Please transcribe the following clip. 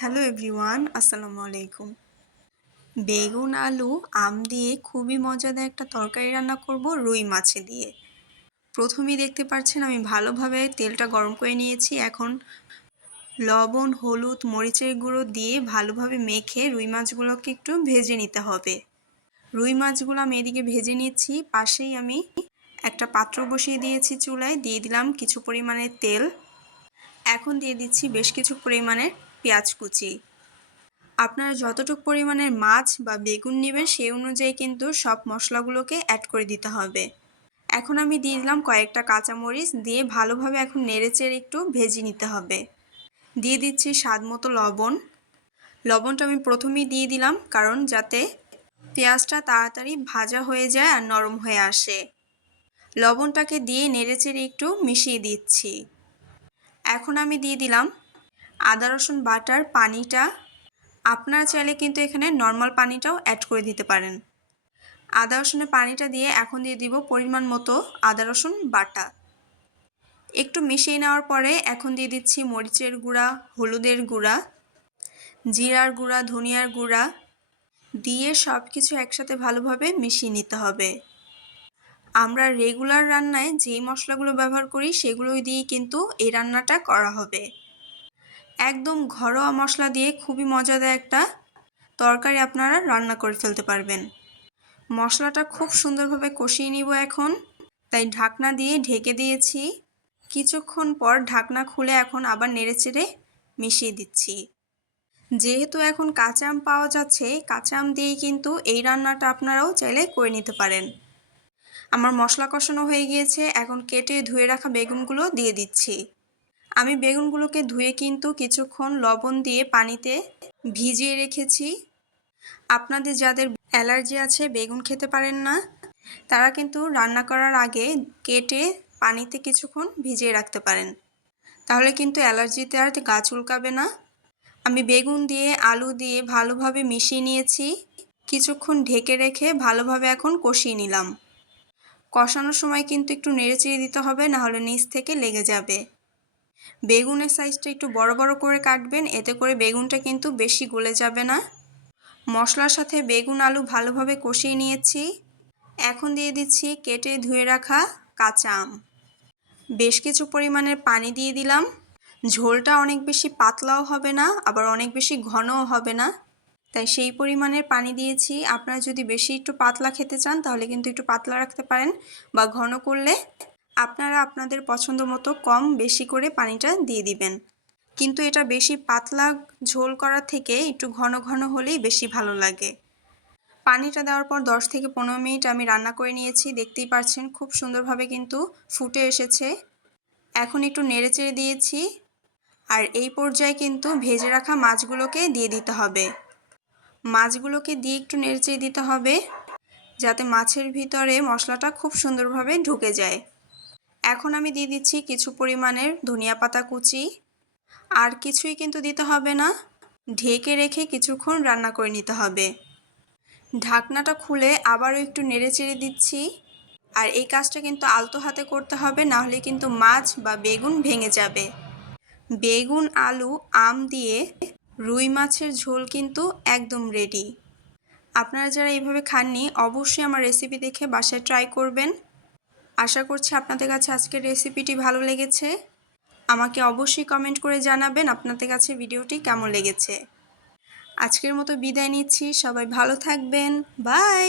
Hello everyone, আসসালামু আলাইকুম। বেগুন, আলু, আম দিয়ে খুবই মজাদার একটা তরকারি রান্না করব রুই মাছ দিয়ে। প্রথমেই দেখতে পাচ্ছেন আমি ভালোভাবে তেলটা গরম করে নিয়েছি। এখন লবণ, হলুদ, মরিচের গুঁড়ো দিয়ে ভালোভাবে মেখে রুই মাছগুলোকে একটু ভেজে নিতে হবে। রুই মাছগুলো আমি এদিকে ভেজে নিচ্ছি। পাশেই আমি একটা পাত্র বসিয়ে দিয়েছি চুলায়, দিয়ে দিলাম কিছু পরিমাণে তেল। এখন দিয়ে দিচ্ছি বেশ কিছু পরিমাণের পেঁয়াজ কুচি। আপনারা যতটুকু পরিমাণের মাছ বা বেগুন নেবেন সেই অনুযায়ী কিন্তু সব মশলাগুলোকে অ্যাড করে দিতে হবে। এখন আমি দিয়ে দিলাম কয়েকটা কাঁচামরিচ, দিয়ে ভালোভাবে এখন নেড়েচেড়ে একটু ভেজে নিতে হবে। দিয়ে দিচ্ছি স্বাদ মতো লবণ। লবণটা আমি প্রথমেই দিয়ে দিলাম কারণ যাতে পেঁয়াজটা তাড়াতাড়ি ভাজা হয়ে যায় আর নরম হয়ে আসে। লবণটাকে দিয়ে নেড়েচেড়ে একটু মিশিয়ে দিচ্ছি। এখন আমি দিয়ে দিলাম আদা রসুন বাটার পানিটা। আপনারা চাইলে কিন্তু এখানে নর্মাল পানিটাও অ্যাড করে দিতে পারেন। আদা রসুনের পানিটা দিয়ে এখন দিয়ে দিব পরিমাণ মতো আদা রসুন বাটা। একটু মিশিয়ে নেওয়ার পরে এখন দিয়ে দিচ্ছি মরিচের গুঁড়া, হলুদের গুঁড়া, জিরার গুঁড়া, ধনিয়ার গুঁড়া দিয়ে সব কিছু একসাথে ভালোভাবে মিশিয়ে নিতে হবে। আমরা রেগুলার রান্নায় যেই মশলাগুলো ব্যবহার করি সেগুলোই দিয়েই কিন্তু এই রান্নাটা করা হবে। একদম ঘরোয়া মশলা দিয়ে খুবই মজাদার একটা তরকারি আপনারা রান্না করে ফেলতে পারবেন। মশলাটা খুব সুন্দরভাবে কষিয়ে নিব এখন, তাই ঢাকনা দিয়ে ঢেকে দিয়েছি। কিছুক্ষণ পর ঢাকনা খুলে এখন আবার নেড়েচেড়ে মিশিয়ে দিচ্ছি। যেহেতু এখন কাঁচা আম পাওয়া যাচ্ছে, কাঁচা আম দিয়েই কিন্তু এই রান্নাটা আপনারাও চাইলে করে নিতে পারেন। আমার মশলা কষানো হয়ে গিয়েছে, এখন কেটে ধুয়ে রাখা বেগুনগুলো দিয়ে দিচ্ছি। আমি বেগুনগুলোকে ধুয়ে কিন্তু কিছুক্ষণ লবণ দিয়ে পানিতে ভিজিয়ে রেখেছি। আপনাদের যাদের অ্যালার্জি আছে, বেগুন খেতে পারেন না, তারা কিন্তু রান্না করার আগে কেটে পানিতে কিছুক্ষণ ভিজিয়ে রাখতে পারেন। তাহলে কিন্তু অ্যালার্জিতে আর গা চুলকাবে না। আমি বেগুন দিয়ে আলু দিয়ে ভালোভাবে মিশিয়ে নিয়েছি। কিছুক্ষণ ঢেকে রেখে ভালোভাবে এখন কষিয়ে নিলাম। কষানোর সময় কিন্তু একটু নেড়েচেড়ে দিতে হবে, নাহলে নিচ থেকে লেগে যাবে। বেগুনের সাইজটা একটু বড় বড় করে কাটবেন, এতে করে বেগুনটা কিন্তু বেশি গলে যাবে না। মশলার সাথে বেগুন আলু ভালোভাবে কষিয়ে নিয়েছি। এখন দিয়ে দিচ্ছি কেটে ধুয়ে রাখা কাঁচা আম। বেশ কিছু পরিমাণের পানি দিয়ে দিলাম। ঝোলটা অনেক বেশি পাতলাও হবে না, আবার অনেক বেশি ঘনও হবে না, তাই সেই পরিমাণের পানি দিয়েছি। আপনারা যদি বেশি একটু পাতলা খেতে চান তাহলে কিন্তু একটু পাতলা রাখতে পারেন, বা ঘন করলে আপনারা আপনাদের পছন্দ মতো কম বেশি করে পানিটা দিয়ে দিবেন। কিন্তু এটা বেশি পাতলা ঝোল করার থেকে একটু ঘন ঘন হলেই বেশি ভালো লাগে। পানিটা দেওয়ার পর 10 থেকে 15 মিনিট আমি রান্না করে নিয়েছি। দেখতেই পাচ্ছেন খুব সুন্দরভাবে কিন্তু ফুটে এসেছে। এখন একটু নেড়েচেড়ে দিয়েছি, আর এই পর্যায়ে কিন্তু ভেজে রাখা মাছগুলোকে দিয়ে দিতে হবে। মাছগুলোকে দিয়ে একটু নেড়েচেড়ে দিতে হবে যাতে মাছের ভিতরে মশলাটা খুব সুন্দরভাবে ঢুকে যায়। এখন আমি দিয়ে দিচ্ছি কিছু পরিমাণের ধনিয়া পাতা কুচি। আর কিছুই কিন্তু দিতে হবে না, ঢেকে রেখে কিছুক্ষণ রান্না করে নিতে হবে। ঢাকনাটা খুলে আবারও একটু নেড়েচেড়ে দিচ্ছি। আর এই কাজটা কিন্তু আলতো হাতে করতে হবে, না হলে কিন্তু মাছ বা বেগুন ভেঙে যাবে। বেগুন, আলু, আম দিয়ে রুই মাছের ঝোল কিন্তু একদম রেডি। আপনারা যারা এইভাবে খাননি অবশ্যই আমার রেসিপি দেখে বাসায় ট্রাই করবেন। আশা করছি আপনাদের কাছে আজকের রেসিপিটি ভালো লেগেছে। আমাকে অবশ্যই কমেন্ট করে জানাবেন আপনাদের কাছে ভিডিওটি কেমন লেগেছে। আজকের মতো বিদায় নিচ্ছি, সবাই ভালো থাকবেন, বাই।